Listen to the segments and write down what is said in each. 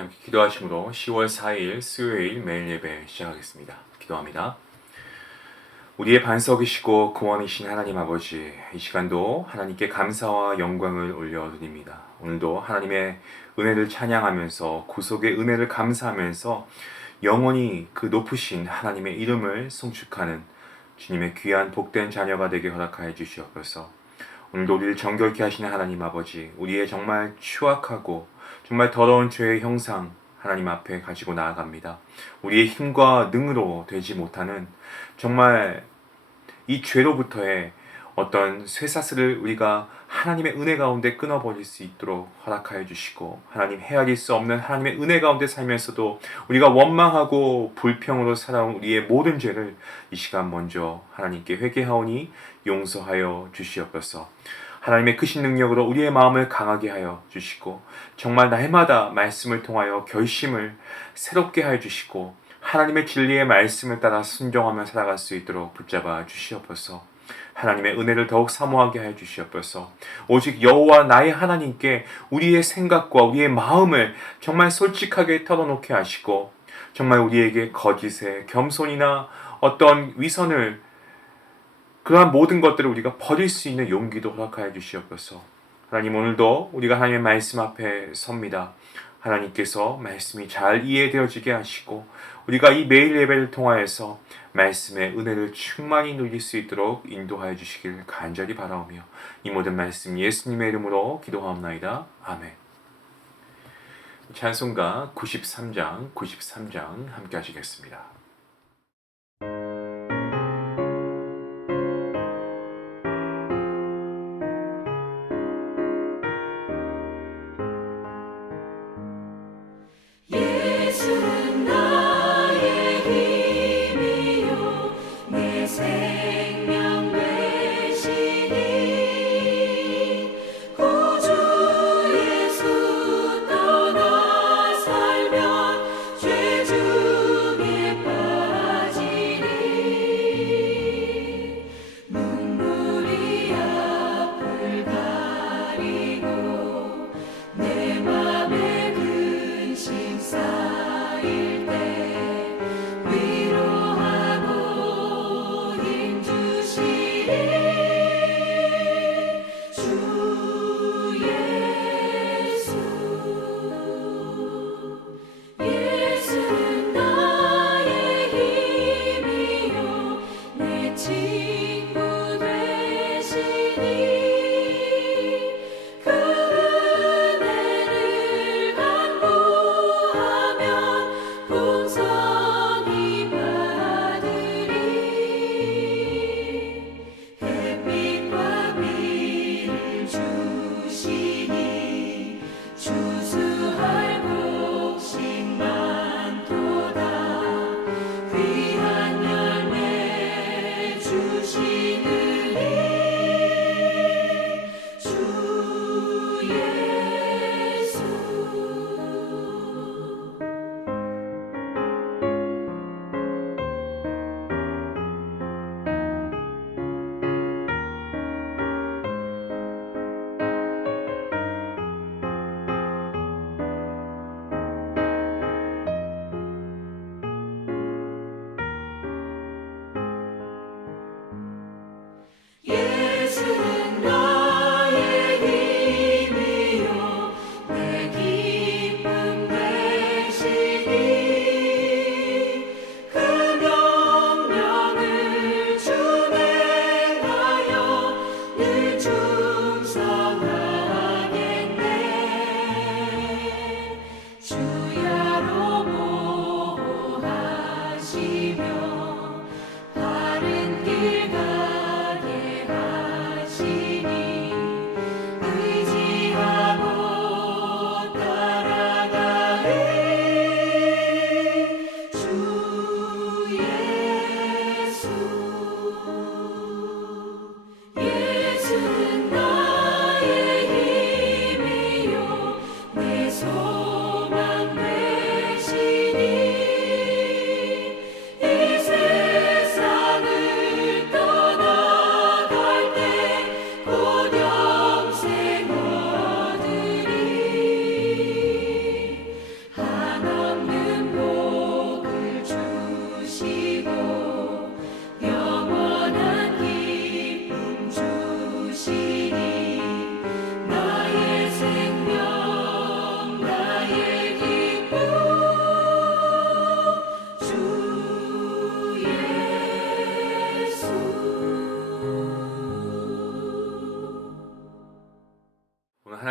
함께 기도하심으로 10월 4일 수요일 매일 예배 시작하겠습니다. 기도합니다. 우리의 반석이시고 구원이신 하나님 아버지, 이 시간도 하나님께 감사와 영광을 올려드립니다. 오늘도 하나님의 은혜를 찬양하면서 구속의 은혜를 감사하면서 영원히 그 높으신 하나님의 이름을 송축하는 주님의 귀한 복된 자녀가 되게 허락하여 주시옵소서. 오늘도 우리를 정결케 하시는 하나님 아버지, 우리의 정말 추악하고 정말 더러운 죄의 형상 하나님 앞에 가지고 나아갑니다. 우리의 힘과 능으로 되지 못하는 정말 이 죄로부터의 어떤 쇠사슬을 우리가 하나님의 은혜 가운데 끊어버릴 수 있도록 허락하여 주시고, 하나님 헤아릴 수 없는 하나님의 은혜 가운데 살면서도 우리가 원망하고 불평으로 살아온 우리의 모든 죄를 이 시간 먼저 하나님께 회개하오니 용서하여 주시옵소서. 하나님의 크신 능력으로 우리의 마음을 강하게 하여 주시고, 정말 날마다 말씀을 통하여 결심을 새롭게 하여 주시고, 하나님의 진리의 말씀을 따라 순종하며 살아갈 수 있도록 붙잡아 주시옵소서. 하나님의 은혜를 더욱 사모하게 하여 주시옵소서. 오직 여호와 나의 하나님께 우리의 생각과 우리의 마음을 정말 솔직하게 털어놓게 하시고, 정말 우리에게 거짓의 겸손이나 어떤 위선을, 그러한 모든 것들을 우리가 버릴 수 있는 용기도 허락하여 주시옵소서. 하나님, 오늘도 우리가 하나님의 말씀 앞에 섭니다. 하나님께서 말씀이 잘 이해되어지게 하시고, 우리가 이 매일 예배를 통하여서 말씀의 은혜를 충만히 누릴 수 있도록 인도하여 주시길 간절히 바라오며, 이 모든 말씀 예수님의 이름으로 기도하옵나이다. 아멘. 찬송가 93장 함께 하시겠습니다. 예수는 나의 힘이요 내 생명 되시니 구주 예수 떠나 살면 죄 중에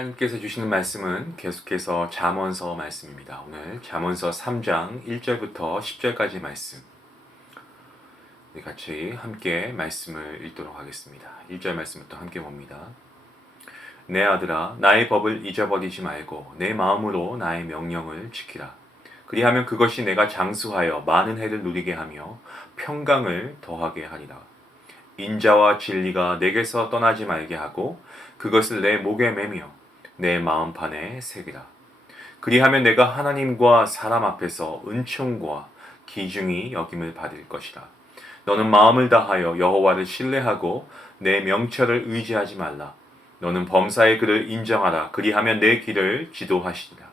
하나님께서 주시는 말씀은 계속해서 잠언서 말씀입니다. 오늘 잠언서 3장 1절부터 10절까지 말씀. 우리 같이 함께 말씀을 읽도록 하겠습니다. 1절 말씀부터 함께 봅니다. 내 아들아, 나의 법을 잊어버리지 말고 내 마음으로 나의 명령을 지키라. 그리하면 그것이 내가 장수하여 많은 해를 누리게 하며 평강을 더하게 하리라. 인자와 진리가 내게서 떠나지 말게 하고 그것을 내 목에 매며 내 마음판에 새기라. 그리하면 내가 하나님과 사람 앞에서 은총과 기중이 여김을 받을 것이라. 너는 마음을 다하여 여호와를 신뢰하고 내 명철을 의지하지 말라. 너는 범사의 그를 인정하라. 그리하면 내 길을 지도하시리라.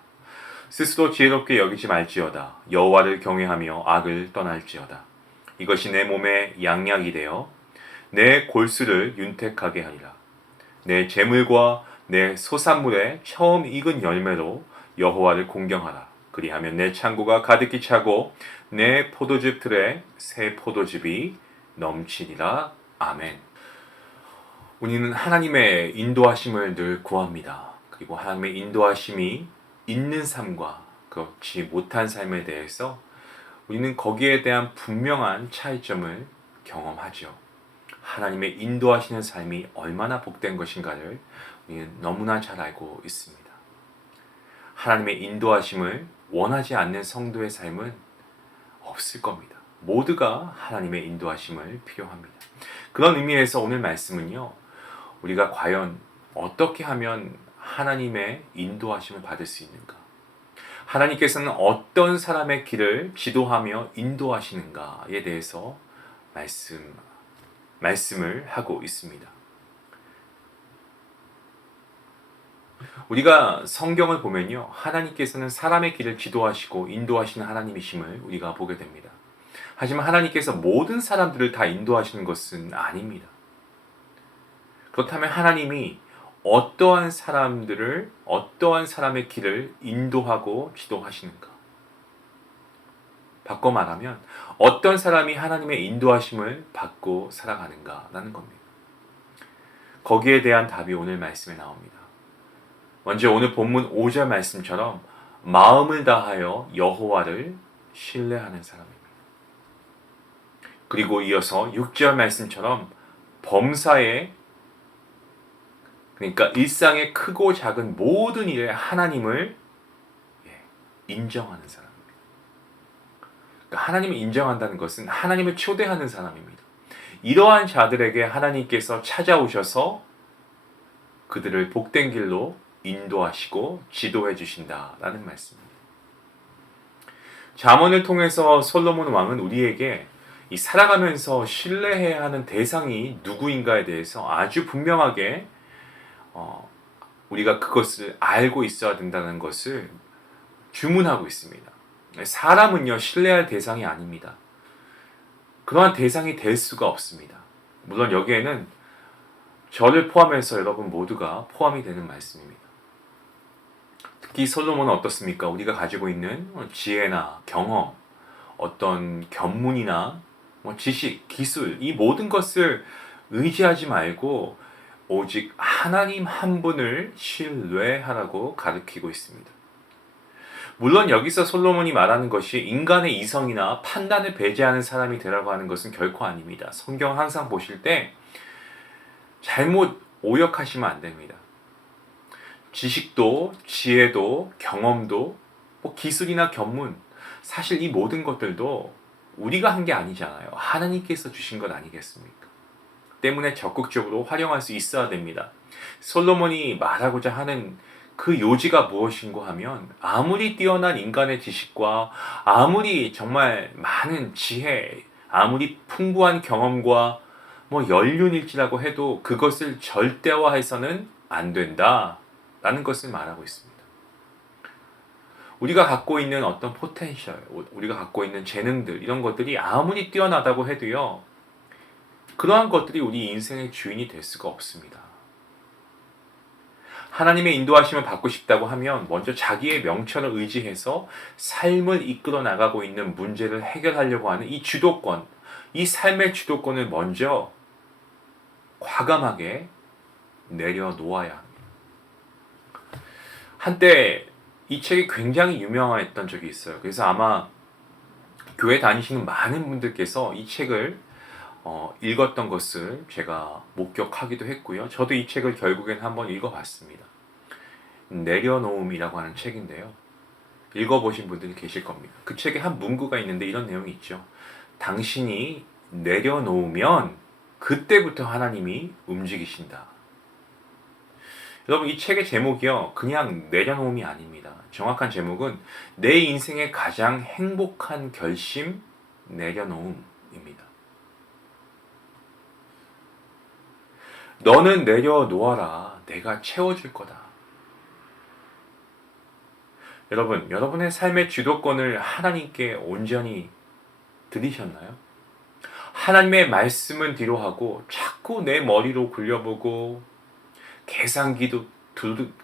스스로 지혜롭게 여기지 말지어다. 여호와를 경외하며 악을 떠날지어다. 이것이 내 몸에 양약이 되어 내 골수를 윤택하게 하리라. 내 재물과 내 소산물의 처음 익은 열매로 여호와를 공경하라. 그리하면 내 창고가 가득히 차고 내 포도즙 틀에 새 포도즙이 넘치리라. 아멘. 우리는 하나님의 인도하심을 늘 구합니다. 그리고 하나님의 인도하심이 있는 삶과 그렇지 못한 삶에 대해서 우리는 거기에 대한 분명한 차이점을 경험하죠. 하나님의 인도하시는 삶이 얼마나 복된 것인가를 우리는 너무나 잘 알고 있습니다. 하나님의 인도하심을 원하지 않는 성도의 삶은 없을 겁니다. 모두가 하나님의 인도하심을 필요합니다. 그런 의미에서 오늘 말씀은요, 우리가 과연 어떻게 하면 하나님의 인도하심을 받을 수 있는가? 하나님께서는 어떤 사람의 길을 지도하며 인도하시는가에 대해서 말씀을 하고 있습니다. 우리가 성경을 보면요, 하나님께서는 사람의 길을 지도하시고 인도하시는 하나님이심을 우리가 보게 됩니다. 하지만 하나님께서 모든 사람들을 다 인도하시는 것은 아닙니다. 그렇다면 하나님이 어떠한 사람들을, 어떠한 사람의 길을 인도하고 지도하시는가? 바꿔 말하면 어떤 사람이 하나님의 인도하심을 받고 살아가는가라는 겁니다. 거기에 대한 답이 오늘 말씀에 나옵니다. 먼저 오늘 본문 5절 말씀처럼 마음을 다하여 여호와를 신뢰하는 사람입니다. 그리고 이어서 6절 말씀처럼 범사에, 그러니까 일상의 크고 작은 모든 일에 하나님을 인정하는 사람입니다. 그러니까 하나님을 인정한다는 것은 하나님을 초대하는 사람입니다. 이러한 자들에게 하나님께서 찾아오셔서 그들을 복된 길로 인도하시고 지도해 주신다라는 말씀입니다. 잠언을 통해서 솔로몬 왕은 우리에게 이 살아가면서 신뢰해야 하는 대상이 누구인가에 대해서 아주 분명하게 우리가 그것을 알고 있어야 된다는 것을 주문하고 있습니다. 사람은요, 신뢰할 대상이 아닙니다. 그러한 대상이 될 수가 없습니다. 물론 여기에는 저를 포함해서 여러분 모두가 포함이 되는 말씀입니다. 특히 솔로몬은 어떻습니까? 우리가 가지고 있는 지혜나 경험, 어떤 견문이나 지식, 기술, 이 모든 것을 의지하지 말고 오직 하나님 한 분을 신뢰하라고 가르치고 있습니다. 물론 여기서 솔로몬이 말하는 것이 인간의 이성이나 판단을 배제하는 사람이 되라고 하는 것은 결코 아닙니다. 성경 항상 보실 때 잘못 오역하시면 안 됩니다. 지식도, 지혜도, 경험도, 기술이나 견문, 사실 이 모든 것들도 우리가 한 게 아니잖아요. 하나님께서 주신 것 아니겠습니까? 때문에 적극적으로 활용할 수 있어야 됩니다. 솔로몬이 말하고자 하는 그 요지가 무엇인고 하면, 아무리 뛰어난 인간의 지식과 아무리 정말 많은 지혜, 아무리 풍부한 경험과 연륜일지라고 해도 그것을 절대화해서는 안 된다라는 것을 말하고 있습니다. 우리가 갖고 있는 어떤 포텐셜, 우리가 갖고 있는 재능들, 이런 것들이 아무리 뛰어나다고 해도요, 그러한 것들이 우리 인생의 주인이 될 수가 없습니다. 하나님의 인도하심을 받고 싶다고 하면 먼저 자기의 명철을 의지해서 삶을 이끌어 나가고 있는 문제를 해결하려고 하는 이 주도권, 이 삶의 주도권을 먼저 과감하게 내려놓아야 합니다. 한때 이 책이 굉장히 유명했던 적이 있어요. 그래서 아마 교회 다니시는 많은 분들께서 이 책을 읽었던 것을 제가 목격하기도 했고요. 저도 이 책을 결국엔 한번 읽어봤습니다. 내려놓음이라고 하는 책인데요. 읽어보신 분들이 계실 겁니다. 그 책에 한 문구가 있는데 이런 내용이 있죠. 당신이 내려놓으면 그때부터 하나님이 움직이신다. 여러분, 이 책의 제목이요, 그냥 내려놓음이 아닙니다. 정확한 제목은 내 인생의 가장 행복한 결심 내려놓음입니다. 너는 내려놓아라. 내가 채워줄 거다. 여러분, 여러분의 삶의 주도권을 하나님께 온전히 드리셨나요? 하나님의 말씀은 뒤로 하고 자꾸 내 머리로 굴려보고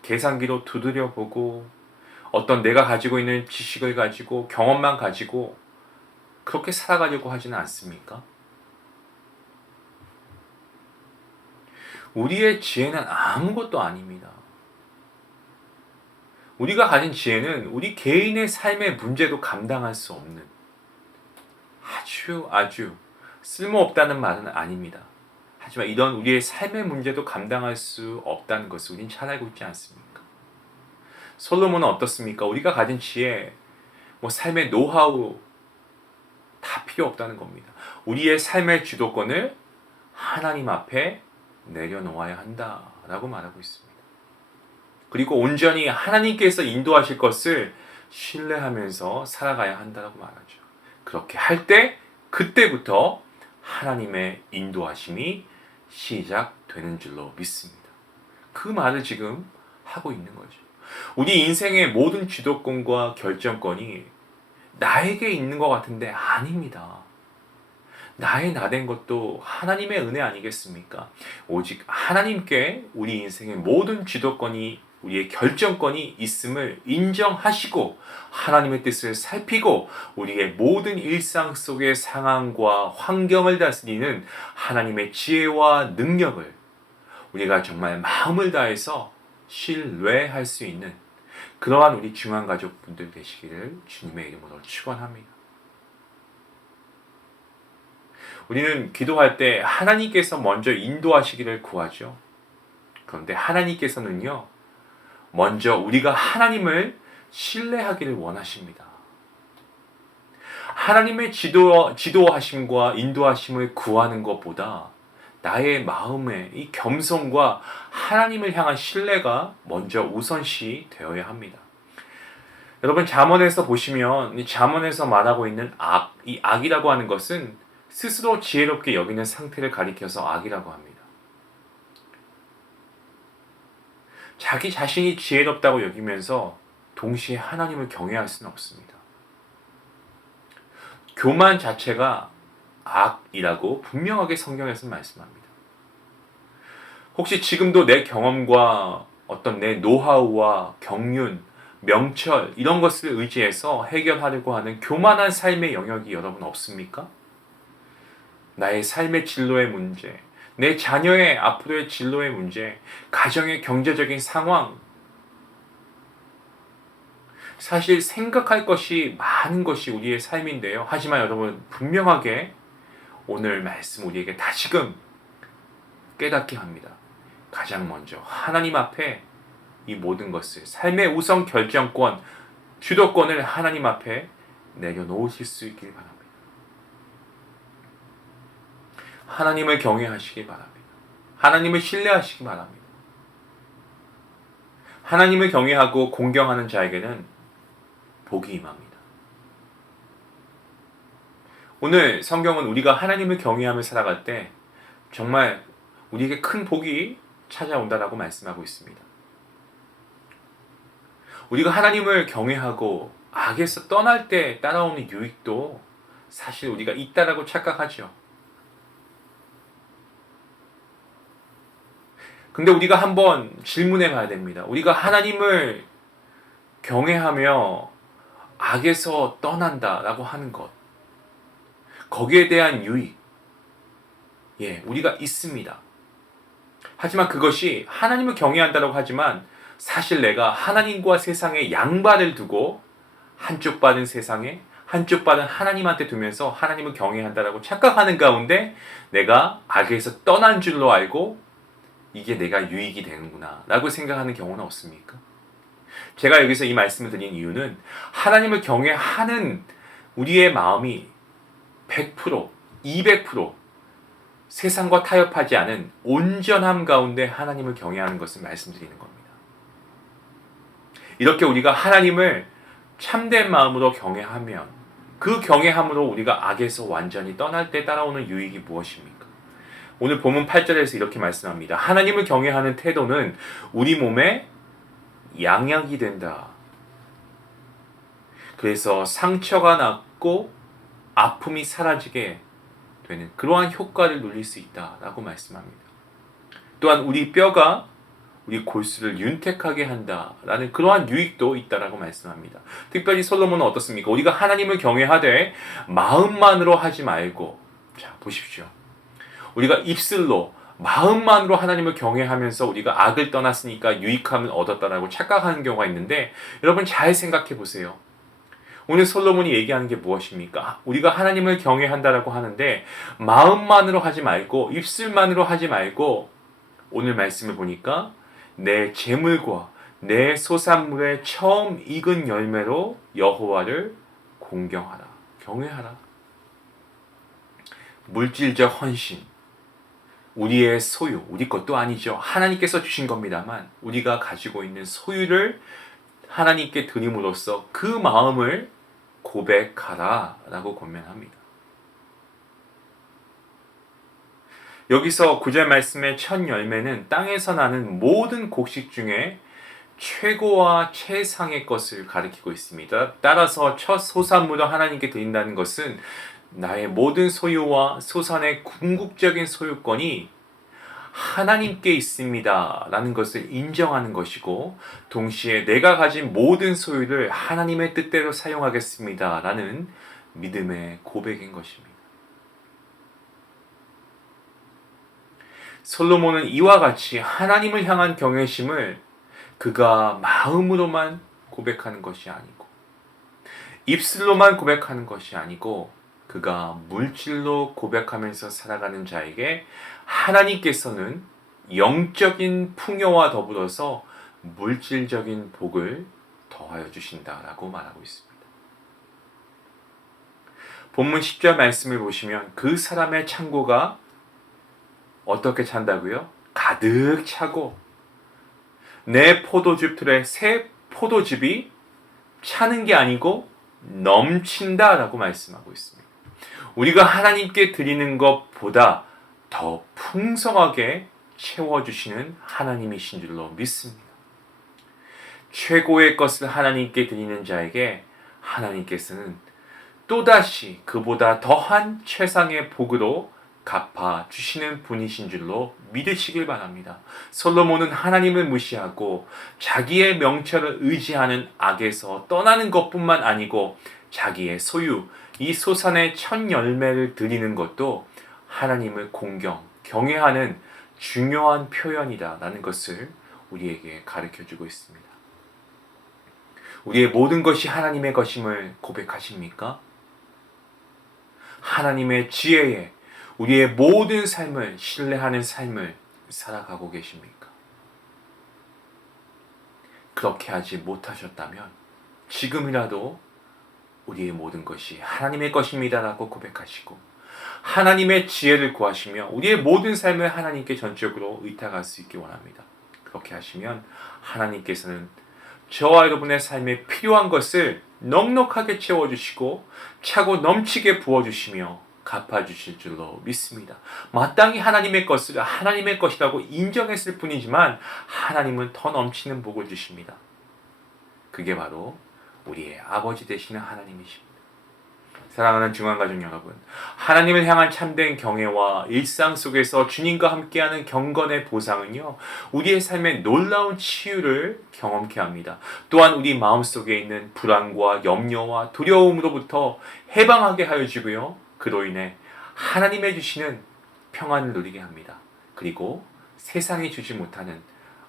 계산기로 두드려보고 어떤 내가 가지고 있는 지식을 가지고 경험만 가지고 그렇게 살아가려고 하지는 않습니까? 우리의 지혜는 아무것도 아닙니다. 우리가 가진 지혜는 우리 개인의 삶의 문제도 감당할 수 없는 아주 쓸모없다는 말은 아닙니다. 하지만 이런 우리의 삶의 문제도 감당할 수 없다는 것을 우린 잘 알고 있지 않습니까? 솔로몬은 어떻습니까? 우리가 가진 지혜, 삶의 노하우 다 필요 없다는 겁니다. 우리의 삶의 주도권을 하나님 앞에 내려놓아야 한다라고 말하고 있습니다. 그리고 온전히 하나님께서 인도하실 것을 신뢰하면서 살아가야 한다고 말하죠. 그렇게 할 때 그때부터 하나님의 인도하심이 시작되는 줄로 믿습니다. 그 말을 지금 하고 있는 거죠. 우리 인생의 모든 주도권과 결정권이 나에게 있는 것 같은데 아닙니다. 나의 나된 것도 하나님의 은혜 아니겠습니까? 오직 하나님께 우리 인생의 모든 주도권이, 우리의 결정권이 있음을 인정하시고 하나님의 뜻을 살피고 우리의 모든 일상 속의 상황과 환경을 다스리는 하나님의 지혜와 능력을 우리가 정말 마음을 다해서 신뢰할 수 있는 그러한 우리 중앙가족분들 되시기를 주님의 이름으로 축원합니다. 우리는 기도할 때 하나님께서 먼저 인도하시기를 구하죠. 그런데 하나님께서는요, 먼저 우리가 하나님을 신뢰하기를 원하십니다. 하나님의 지도하심과 인도하심을 구하는 것보다 나의 마음의 이 겸손과 하나님을 향한 신뢰가 먼저 우선시 되어야 합니다. 여러분, 잠언에서 보시면 이 잠언에서 말하고 있는 이 악이라고 하는 것은 스스로 지혜롭게 여기는 상태를 가리켜서 악이라고 합니다. 자기 자신이 지혜롭다고 여기면서 동시에 하나님을 경외할 수는 없습니다. 교만 자체가 악이라고 분명하게 성경에서 말씀합니다. 혹시 지금도 내 경험과 어떤 내 노하우와 경륜, 명철 이런 것을 의지해서 해결하려고 하는 교만한 삶의 영역이 여러분 없습니까? 나의 삶의 진로의 문제, 내 자녀의 앞으로의 진로의 문제, 가정의 경제적인 상황, 사실 생각할 것이 많은 것이 우리의 삶인데요. 하지만 여러분, 분명하게 오늘 말씀 우리에게 다시금 깨닫게 합니다. 가장 먼저 하나님 앞에 이 모든 것을, 삶의 우선 결정권, 주도권을 하나님 앞에 내려놓으실 수 있길 바랍니다. 하나님을 경외하시기 바랍니다. 하나님을 신뢰하시기 바랍니다. 하나님을 경외하고 공경하는 자에게는 복이 임합니다. 오늘 성경은 우리가 하나님을 경외하며 살아갈 때 정말 우리에게 큰 복이 찾아온다라고 말씀하고 있습니다. 우리가 하나님을 경외하고 악에서 떠날 때 따라오는 유익도 사실 우리가 있다라고 착각하죠. 근데 우리가 한번 질문해 봐야 됩니다. 우리가 하나님을 경외하며 악에서 떠난다라고 하는 것, 거기에 대한 유익, 우리가 있습니다. 하지만 그것이 하나님을 경외한다고 하지만 사실 내가 하나님과 세상의 양발을 두고 한쪽 발은 세상에 한쪽 발은 하나님한테 두면서 하나님을 경외한다라고 착각하는 가운데 내가 악에서 떠난 줄로 알고 이게 내가 유익이 되는구나 라고 생각하는 경우는 없습니까? 제가 여기서 이 말씀을 드린 이유는 하나님을 경외하는 우리의 마음이 100%, 200% 세상과 타협하지 않은 온전함 가운데 하나님을 경외하는 것을 말씀드리는 겁니다. 이렇게 우리가 하나님을 참된 마음으로 경외하면 그 경외함으로 우리가 악에서 완전히 떠날 때 따라오는 유익이 무엇입니까? 오늘 본문 8절에서 이렇게 말씀합니다. 하나님을 경외하는 태도는 우리 몸에 양약이 된다. 그래서 상처가 낫고 아픔이 사라지게 되는 그러한 효과를 누릴 수 있다라고 말씀합니다. 또한 우리 뼈가 우리 골수를 윤택하게 한다라는 그러한 유익도 있다라고 말씀합니다. 특별히 솔로몬은 어떻습니까? 우리가 하나님을 경외하되 마음만으로 하지 말고, 자 보십시오. 우리가 입술로 마음만으로 하나님을 경외하면서 우리가 악을 떠났으니까 유익함을 얻었다라고 착각하는 경우가 있는데, 여러분 잘 생각해 보세요. 오늘 솔로몬이 얘기하는 게 무엇입니까? 우리가 하나님을 경외한다라고 하는데 마음만으로 하지 말고 입술만으로 하지 말고, 오늘 말씀을 보니까 내 재물과 내 소산물의 처음 익은 열매로 여호와를 공경하라, 경외하라. 물질적 헌신, 우리의 소유, 우리 것도 아니죠. 하나님께서 주신 겁니다만 우리가 가지고 있는 소유를 하나님께 드림으로써 그 마음을 고백하라 라고 권면합니다. 여기서 9절 말씀의 첫 열매는 땅에서 나는 모든 곡식 중에 최고와 최상의 것을 가리키고 있습니다. 따라서 첫 소산물을 하나님께 드린다는 것은 나의 모든 소유와 소산의 궁극적인 소유권이 하나님께 있습니다 라는 것을 인정하는 것이고, 동시에 내가 가진 모든 소유를 하나님의 뜻대로 사용하겠습니다 라는 믿음의 고백인 것입니다. 솔로몬은 이와 같이 하나님을 향한 경외심을 그가 마음으로만 고백하는 것이 아니고 입술로만 고백하는 것이 아니고 그가 물질로 고백하면서 살아가는 자에게 하나님께서는 영적인 풍요와 더불어서 물질적인 복을 더하여 주신다라고 말하고 있습니다. 본문 10절 말씀을 보시면 그 사람의 창고가 어떻게 찬다고요? 가득 차고 내 포도즙 틀에 새 포도즙이 차는 게 아니고 넘친다라고 말씀하고 있습니다. 우리가 하나님께 드리는 것보다 더 풍성하게 채워주시는 하나님이신 줄로 믿습니다. 최고의 것을 하나님께 드리는 자에게 하나님께서는 또다시 그보다 더한 최상의 복으로 갚아주시는 분이신 줄로 믿으시길 바랍니다. 솔로몬은 하나님을 무시하고 자기의 명철을 의지하는 악에서 떠나는 것뿐만 아니고 자기의 소유, 이 소산의 첫 열매를 드리는 것도 하나님을 경외하는 중요한 표현이다라는 것을 우리에게 가르쳐주고 있습니다. 우리의 모든 것이 하나님의 것임을 고백하십니까? 하나님의 지혜에 우리의 모든 삶을 신뢰하는 삶을 살아가고 계십니까? 그렇게 하지 못하셨다면 지금이라도 우리의 모든 것이 하나님의 것입니다라고 고백하시고 하나님의 지혜를 구하시며 우리의 모든 삶을 하나님께 전적으로 의탁할 수 있기 원합니다. 그렇게 하시면 하나님께서는 저와 여러분의 삶에 필요한 것을 넉넉하게 채워주시고 차고 넘치게 부어주시며 갚아주실 줄로 믿습니다. 마땅히 하나님의 것을 하나님의 것이라고 인정했을 뿐이지만 하나님은 더 넘치는 복을 주십니다. 그게 바로 우리의 아버지 되시는 하나님이십니다. 사랑하는 중앙가족 여러분, 하나님을 향한 참된 경외와 일상 속에서 주님과 함께하는 경건의 보상은요, 우리의 삶에 놀라운 치유를 경험케 합니다. 또한 우리 마음속에 있는 불안과 염려와 두려움으로부터 해방하게 하여 주고요, 그로 인해 하나님의 주시는 평안을 누리게 합니다. 그리고 세상이 주지 못하는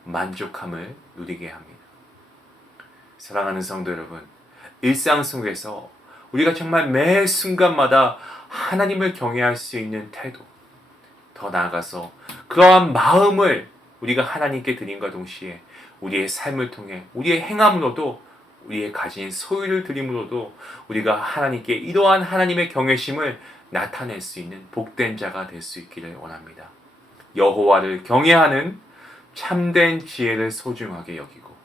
만족함을 누리게 합니다. 사랑하는 성도 여러분, 일상 속에서 우리가 정말 매 순간마다 하나님을 경외할 수 있는 태도, 더 나아가서 그러한 마음을 우리가 하나님께 드림과 동시에 우리의 삶을 통해 우리의 행함으로도, 우리의 가진 소유를 드림으로도 우리가 하나님께 이러한 하나님의 경외심을 나타낼 수 있는 복된 자가 될 수 있기를 원합니다. 여호와를 경외하는 참된 지혜를 소중하게 여기고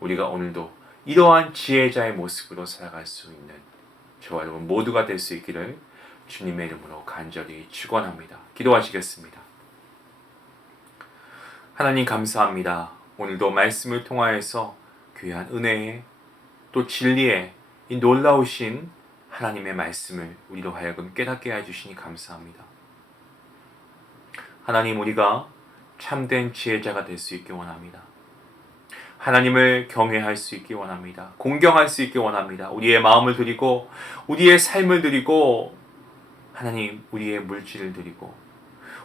우리가 오늘도 이러한 지혜자의 모습으로 살아갈 수 있는 저와 여러분 모두가 될 수 있기를 주님의 이름으로 간절히 축원합니다. 기도하시겠습니다. 하나님 감사합니다. 오늘도 말씀을 통하여서 귀한 은혜에 또 진리에 이 놀라우신 하나님의 말씀을 우리로 하여금 깨닫게 해주시니 감사합니다. 하나님, 우리가 참된 지혜자가 될 수 있기 원합니다. 하나님을 경외할 수 있기 원합니다. 공경할 수 있기 원합니다. 우리의 마음을 드리고 우리의 삶을 드리고 하나님, 우리의 물질을 드리고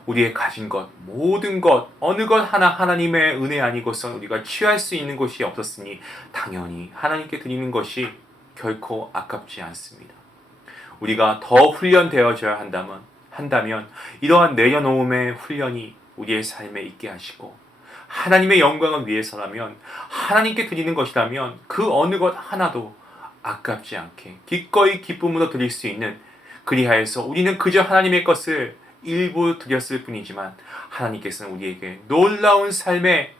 우리의 가진 것, 모든 것, 어느 것 하나 하나님의 은혜 아니고선 우리가 취할 수 있는 것이 없었으니 당연히 하나님께 드리는 것이 결코 아깝지 않습니다. 우리가 더 훈련되어져야 한다면 이러한 내려놓음의 훈련이 우리의 삶에 있게 하시고 하나님의 영광을 위해서라면, 하나님께 드리는 것이라면 그 어느 것 하나도 아깝지 않게 기꺼이 기쁨으로 드릴 수 있는, 그리하여서 우리는 그저 하나님의 것을 일부 드렸을 뿐이지만 하나님께서는 우리에게 놀라운 삶의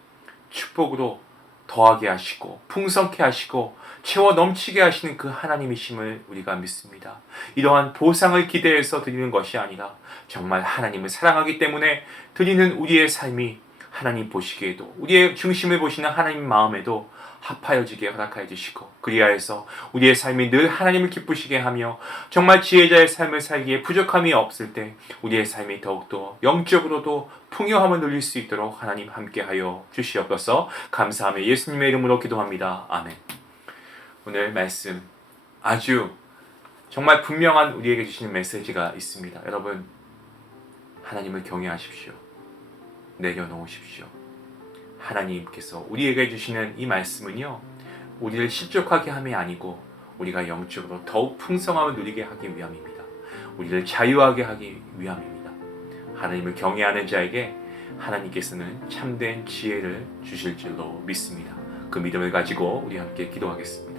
축복으로 더하게 하시고 풍성케 하시고 채워 넘치게 하시는 그 하나님이심을 우리가 믿습니다. 이러한 보상을 기대해서 드리는 것이 아니라 정말 하나님을 사랑하기 때문에 드리는 우리의 삶이 하나님 보시기에도, 우리의 중심을 보시는 하나님 마음에도 합하여지게 허락하여 주시고, 그리하여서 우리의 삶이 늘 하나님을 기쁘시게 하며 정말 지혜자의 삶을 살기에 부족함이 없을 때 우리의 삶이 더욱더 영적으로도 풍요함을 누릴 수 있도록 하나님 함께하여 주시옵소서. 감사하며 예수님의 이름으로 기도합니다. 아멘. 오늘 말씀 아주 정말 분명한 우리에게 주시는 메시지가 있습니다. 여러분, 하나님을 경외하십시오. 내려놓으십시오. 하나님께서 우리에게 주시는 이 말씀은요, 우리를 실족하게 함이 아니고 우리가 영적으로 더욱 풍성함을 누리게 하기 위함입니다. 우리를 자유하게 하기 위함입니다. 하나님을 경외하는 자에게 하나님께서는 참된 지혜를 주실 줄로 믿습니다. 그 믿음을 가지고 우리 함께 기도하겠습니다.